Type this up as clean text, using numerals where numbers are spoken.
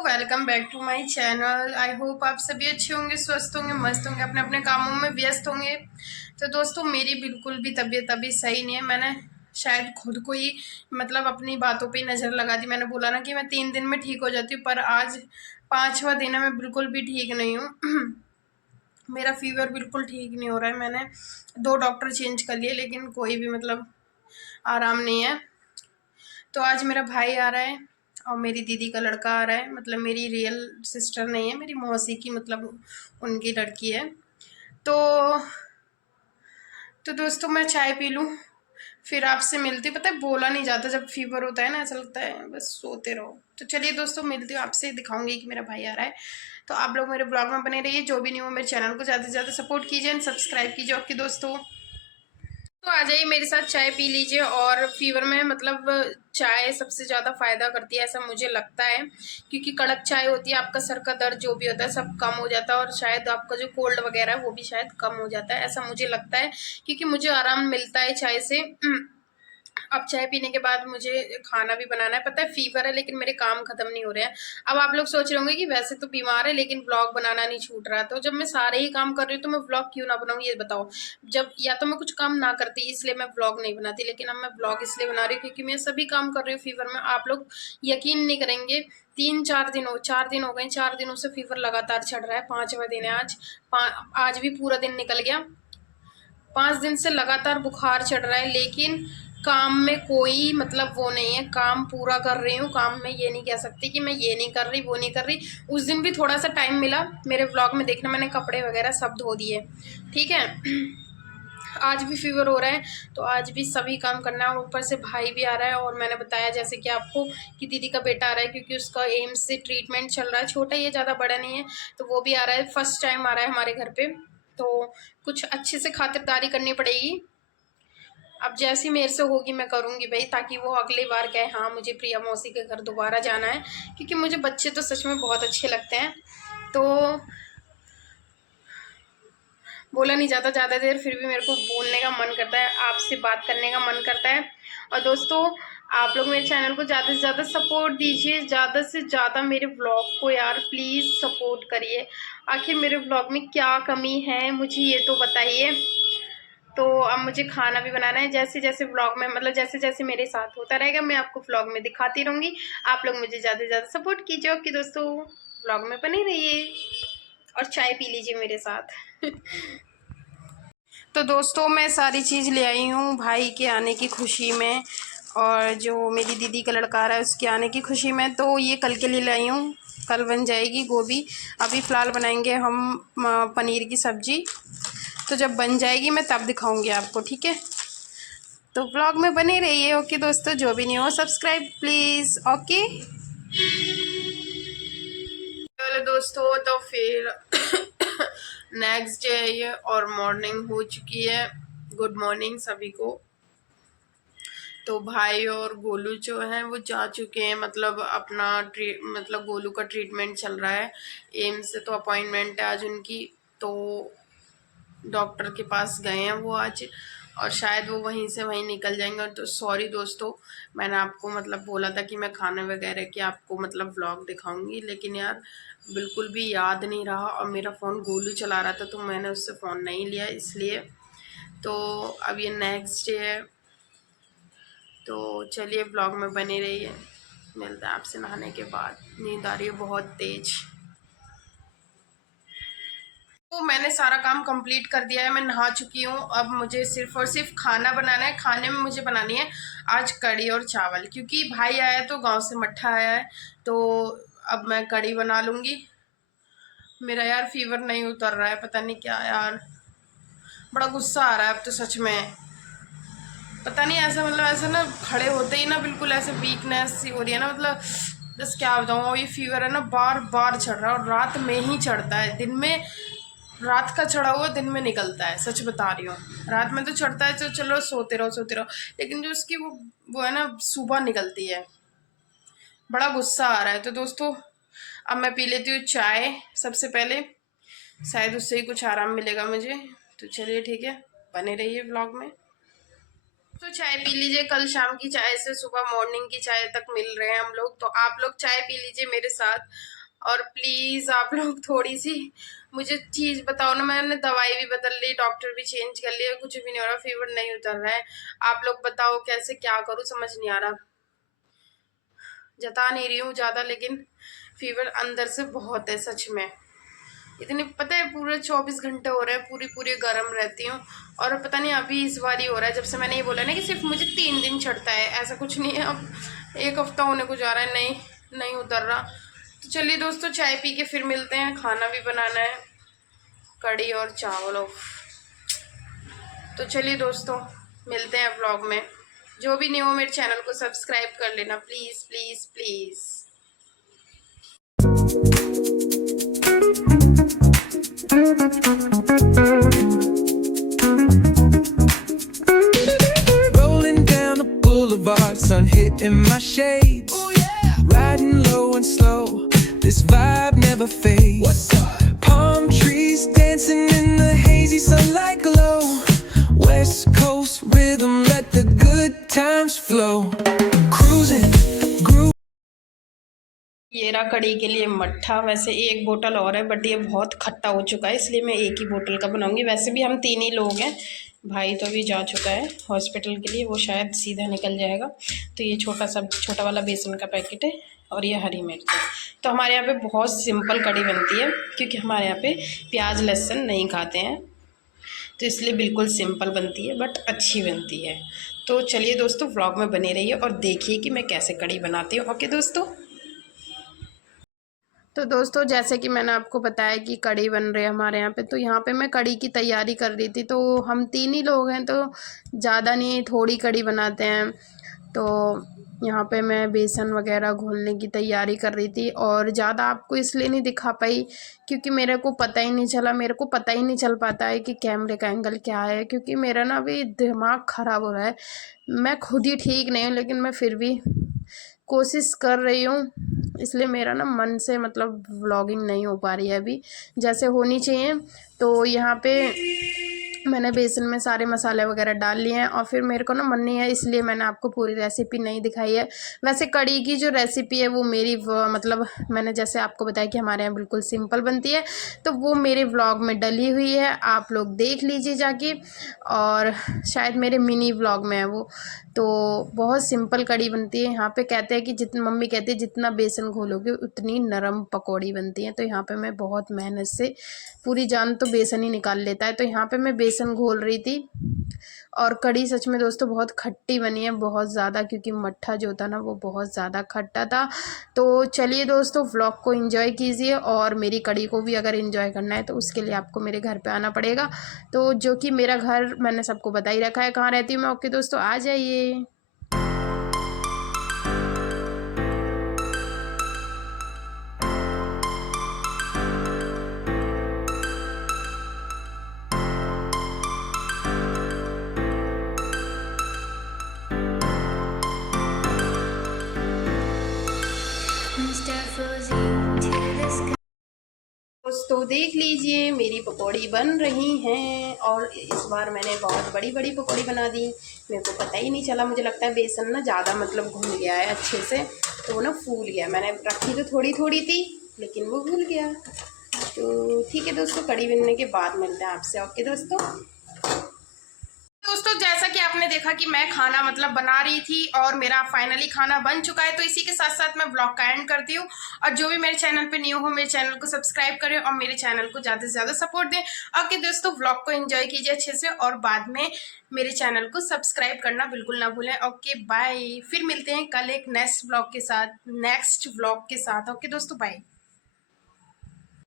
Welcome back to my channel. I hope आप सभी अच्छे होंगे, स्वस्थ होंगे, मस्त होंगे, अपने अपने कामों में व्यस्त होंगे। तो दोस्तों मेरी बिल्कुल भी तबीयत अभी सही नहीं है। मैंने शायद खुद को ही अपनी बातों पे ही नज़र लगा दी। मैंने बोला ना कि मैं 3 दिन में ठीक हो जाती हूँ, पर आज 5वां दिन है, मैं बिल्कुल भी ठीक नहीं हूँ। मेरा फीवर बिल्कुल ठीक नहीं हो रहा है। मैंने 2 डॉक्टर चेंज कर लिए लेकिन कोई भी आराम नहीं है। तो आज मेरा भाई आ रहा है और मेरी दीदी का लड़का आ रहा है। मेरी रियल सिस्टर नहीं है, मेरी मौसी की उनकी लड़की है। तो दोस्तों मैं चाय पी लूँ, फिर आपसे मिलती। पता है बोला नहीं जाता जब फीवर होता है ना, ऐसा लगता है बस सोते रहो। तो चलिए दोस्तों मिलती हूँ आपसे, दिखाऊंगी कि मेरा भाई आ रहा है। तो आप लोग मेरे ब्लॉग में बने रहिए, जो भी नहीं हो मेरे चैनल को ज़्यादा से ज़्यादा सपोर्ट कीजिए एंड सब्सक्राइब कीजिए। ओके दोस्तों, तो आ जाइए मेरे साथ, चाय पी लीजिए। और फीवर में चाय सबसे ज़्यादा फ़ायदा करती है ऐसा मुझे लगता है, क्योंकि कड़क चाय होती है, आपका सर का दर्द जो भी होता है सब कम हो जाता है, और शायद आपका जो कोल्ड वगैरह है वो भी शायद कम हो जाता है, ऐसा मुझे लगता है। क्योंकि मुझे आराम मिलता है चाय से। अब चाय पीने के बाद मुझे खाना भी बनाना है। पता है फीवर है लेकिन मेरे काम खत्म नहीं हो रहे हैं। अब आप लोग सोच रहे होंगे कि वैसे तो बीमार है लेकिन व्लॉग बनाना नहीं छूट रहा। तो जब मैं सारे ही काम कर रही हूँ तो मैं व्लॉग क्यों ना बनाऊँ, ये बताओ। जब या तो मैं कुछ काम ना करती इसलिए मैं व्लॉग नहीं बनाती, लेकिन अब मैं व्लॉग इसलिए बना रही हूँ क्योंकि मैं सभी काम कर रही हूँ फीवर में। आप लोग यकीन नहीं करेंगे, 4 दिन हो गए, 4 दिनों से फीवर लगातार चढ़ रहा है। 5वां दिन है आज। आज भी पूरा दिन निकल गया। 5 दिन से लगातार बुखार चढ़ रहा है, लेकिन काम में कोई वो नहीं है। काम पूरा कर रही हूँ, काम में ये नहीं कह सकती कि मैं ये नहीं कर रही वो नहीं कर रही। उस दिन भी थोड़ा सा टाइम मिला, मेरे व्लॉग में देखना, मैंने कपड़े वगैरह सब धो दिए, ठीक है। आज भी फीवर हो रहा है तो आज भी सभी काम करना है, और ऊपर से भाई भी आ रहा है। और मैंने बताया जैसे कि आपको कि दीदी का बेटा आ रहा है, क्योंकि उसका एम्स से ट्रीटमेंट चल रहा है। छोटा ही है, ज़्यादा बड़ा नहीं है, तो वो भी आ रहा है। फर्स्ट टाइम आ रहा है हमारे घर पे, तो कुछ अच्छे से खातिरदारी करनी पड़ेगी। अब जैसी मेरे से होगी मैं करूँगी भाई, ताकि वो अगली बार कहे हाँ मुझे प्रिया मौसी के घर दोबारा जाना है। क्योंकि मुझे बच्चे तो सच में बहुत अच्छे लगते हैं। तो बोला नहीं जाता ज़्यादा देर, फिर भी मेरे को बोलने का मन करता है, आपसे बात करने का मन करता है। और दोस्तों आप लोग मेरे चैनल को ज़्यादा से ज़्यादा सपोर्ट दीजिए, ज़्यादा से ज़्यादा मेरे व्लॉग को यार प्लीज़ सपोर्ट करिए। आखिर मेरे व्लॉग में क्या कमी है मुझे ये तो बताइए। तो अब मुझे खाना भी बनाना है। जैसे जैसे व्लॉग में जैसे जैसे मेरे साथ होता रहेगा मैं आपको व्लॉग में दिखाती रहूँगी। आप लोग मुझे ज़्यादा से ज़्यादा सपोर्ट कीजिए। ओके दोस्तों, व्लॉग में बने रहिए और चाय पी लीजिए मेरे साथ। तो दोस्तों मैं सारी चीज़ ले आई हूँ भाई के आने की खुशी में, और जो मेरी दीदी का लड़का आ रहा है उसके आने की खुशी में। तो ये कल के लिए लाई हूँ, कल बन जाएगी गोभी। अभी फ़िलहाल बनाएंगे हम पनीर की सब्ज़ी। तो जब बन जाएगी मैं तब दिखाऊंगी आपको, ठीक है। तो ब्लॉग में बने रहिए। ओके दोस्तों, जो भी नहीं हो सब्सक्राइब प्लीज़। ओके चलो दोस्तों, तो फिर नेक्स्ट डे है ये और मॉर्निंग हो चुकी है। गुड मॉर्निंग सभी को। तो भाई और गोलू जो हैं वो जा चुके हैं, अपना गोलू का ट्रीटमेंट चल रहा है एम्स से, तो अपॉइंटमेंट है आज उनकी। तो डॉक्टर के पास गए हैं वो आज, और शायद वो वहीं से वहीं निकल जाएंगे। तो सॉरी दोस्तों, मैंने आपको बोला था कि मैं खाने वगैरह की आपको व्लॉग दिखाऊंगी, लेकिन यार बिल्कुल भी याद नहीं रहा, और मेरा फ़ोन गोलू चला रहा था तो मैंने उससे फ़ोन नहीं लिया इसलिए। तो अब ये नेक्स्ट डे है, तो चलिए ब्लॉग में बने रहिए। मिलता है आपसे नहाने के बाद। नींद आ रही है बहुत तेज़। तो मैंने सारा काम कंप्लीट कर दिया है, मैं नहा चुकी हूँ। अब मुझे सिर्फ और सिर्फ खाना बनाना है। खाने में मुझे बनानी है आज कढ़ी और चावल, क्योंकि भाई आया है तो गांव से मट्ठा आया है, तो अब मैं कढ़ी बना लूँगी। मेरा यार फीवर नहीं उतर रहा है, पता नहीं क्या यार, बड़ा गुस्सा आ रहा है अब तो सच में। पता नहीं ऐसा ऐसा ना खड़े होते ही ना बिल्कुल ऐसे वीकनेस सी हो रही है ना, बस क्या बताऊँ। ये फीवर है ना बार बार चढ़ रहा है, और रात में ही चढ़ता है। दिन में रात का चढ़ा हुआ दिन में निकलता है, सच बता रही हूँ। रात में तो चढ़ता है तो चलो सोते रहो सोते रहो, लेकिन जो उसकी वो है ना सुबह निकलती है। बड़ा गुस्सा आ रहा है। तो दोस्तों अब मैं पी लेती हूँ चाय सबसे पहले, शायद उससे ही कुछ आराम मिलेगा मुझे। तो चलिए ठीक है, बने रहिए ब्लॉग में। तो चाय पी लीजिए, कल शाम की चाय से सुबह मॉर्निंग की चाय तक मिल रहे हैं हम लोग, तो आप लोग चाय पी लीजिए मेरे साथ। और प्लीज आप लोग थोड़ी सी मुझे चीज बताओ ना, मैंने दवाई भी बदल ली, डॉक्टर भी चेंज कर लिया, कुछ भी नहीं हो रहा, फीवर नहीं उतर रहा है। आप लोग बताओ कैसे क्या करूं, समझ नहीं आ रहा। जता नहीं रही हूँ ज्यादा, लेकिन फीवर अंदर से बहुत है सच में। इतनी पता है पूरे 24 घंटे हो रहे हैं, पूरी पूरी गर्म रहती हूँ। और पता नहीं अभी इस बार ही हो रहा है, जब से मैंने ये बोला ना कि सिर्फ मुझे 3 दिन चढ़ता है, ऐसा कुछ नहीं है। अब 1 हफ्ता होने को जा रहा है, नहीं उतर रहा। तो चलिए दोस्तों, चाय पी के फिर मिलते हैं। खाना भी बनाना है, कढ़ी और चावल। तो चलिए दोस्तों, मिलते हैं व्लॉग में। जो भी नहीं हो मेरे चैनल को सब्सक्राइब कर लेना please please please. Rolling down the boulevard, sun hitting my shades. Oh yeah. Riding low and slow, this vibe never fades. What's up? Palm trees dancing in the hazy sunlight glow. West Coast rhythm, let the good times flow. Cruising, groove. ये रहा कड़ी के लिए मट्ठा। वैसे एक बोतल और है, बट ये बहुत खट्टा हो चुका है, इसलिए मैं एक ही बोतल का बनाऊंगी। वैसे भी हम 3 ही लोग हैं, भाई तो अभी जा चुका है हॉस्पिटल के लिए, वो शायद सीधा निकल जाएगा। तो ये छोटा वाला बेसन का पैकेट है, और ये हरी मिर्च है। तो हमारे यहाँ पे बहुत सिंपल कड़ी बनती है, क्योंकि हमारे यहाँ पे प्याज लहसुन नहीं खाते हैं, तो इसलिए बिल्कुल सिंपल बनती है, बट अच्छी बनती है। तो चलिए दोस्तों, व्लॉग में बने रहिए और देखिए कि मैं कैसे कड़ी बनाती हूँ। ओके दोस्तों। तो दोस्तों, जैसे कि मैंने आपको बताया कि कड़ी बन रही है हमारे यहाँ पे, तो यहाँ पे मैं कड़ी की तैयारी कर रही थी। तो हम 3 ही लोग हैं, तो ज़्यादा नहीं, थोड़ी कड़ी बनाते हैं। तो यहाँ पे मैं बेसन वगैरह घोलने की तैयारी कर रही थी, और ज़्यादा आपको इसलिए नहीं दिखा पाई क्योंकि मेरे को पता ही नहीं चला, मेरे को पता ही नहीं चल पाता है कि कैमरे का एंगल क्या है, क्योंकि मेरा ना अभी दिमाग ख़राब हो रहा है। मैं खुद ही ठीक नहीं हूँ, लेकिन मैं फिर भी कोशिश कर रही हूँ, इसलिए मेरा ना मन से मतलब व्लॉगिंग नहीं हो पा रही है अभी जैसे होनी चाहिए। तो यहाँ पे मैंने बेसन में सारे मसाले वगैरह डाल लिए हैं, और फिर मेरे को ना मन नहीं है, इसलिए मैंने आपको पूरी रेसिपी नहीं दिखाई है। वैसे कड़ी की जो रेसिपी है वो मेरी मतलब मैंने जैसे आपको बताया कि हमारे यहाँ बिल्कुल सिंपल बनती है, तो वो मेरे व्लॉग में डली हुई है, आप लोग देख लीजिए जाके। और शायद मेरे मिनी व्लॉग में है वो। तो बहुत सिंपल कड़ी बनती है। यहाँ पे कहते हैं कि जितना, मम्मी कहती है जितना बेसन घोलोगे उतनी नरम पकौड़ी बनती है। तो यहाँ पे मैं बहुत मेहनत से, पूरी जान तो बेसन ही निकाल लेता है, तो यहाँ पे मैं बेसन घोल रही थी। और कड़ी सच में दोस्तों बहुत खट्टी बनी है, बहुत ज़्यादा, क्योंकि मट्ठा जो था ना वो बहुत ज़्यादा खट्टा था। तो चलिए दोस्तों, व्लॉग को एंजॉय कीजिए, और मेरी कड़ी को भी अगर एंजॉय करना है तो उसके लिए आपको मेरे घर पे आना पड़ेगा। तो जो कि मेरा घर मैंने सबको बता ही रखा है कहाँ रहती हूँ मैं। ओके दोस्तों, आ जाइए। दोस्तों देख लीजिए, मेरी पकौड़ी बन रही हैं, और इस बार मैंने बहुत बड़ी बड़ी पकौड़ी बना दी। मेरे को पता ही नहीं चला, मुझे लगता है बेसन ना ज़्यादा मतलब घुल गया है अच्छे से, तो वो ना फूल गया। मैंने रखी तो थोड़ी थोड़ी थी, लेकिन वो घुल गया। तो ठीक है दोस्तों, कड़ी बनने के बाद मिलते हैं आपसे। ओके दोस्तों, जैसा कि आपने देखा कि मैं खाना मतलब बना रही थी, और मेरा फाइनली खाना बन चुका है। तो इसी के साथ साथ मैं ब्लॉग का एंड करती हूँ। और जो भी मेरे चैनल पे न्यू हो, मेरे चैनल को सब्सक्राइब करें और मेरे चैनल को ज़्यादा से ज़्यादा सपोर्ट दें। ओके दोस्तों, ब्लॉग को एंजॉय कीजिए अच्छे से, और बाद में मेरे चैनल को सब्सक्राइब करना बिल्कुल ना भूलें। ओके बाय, फिर मिलते हैं कल एक नेक्स्ट ब्लॉग के साथ। ओके दोस्तों, बाय।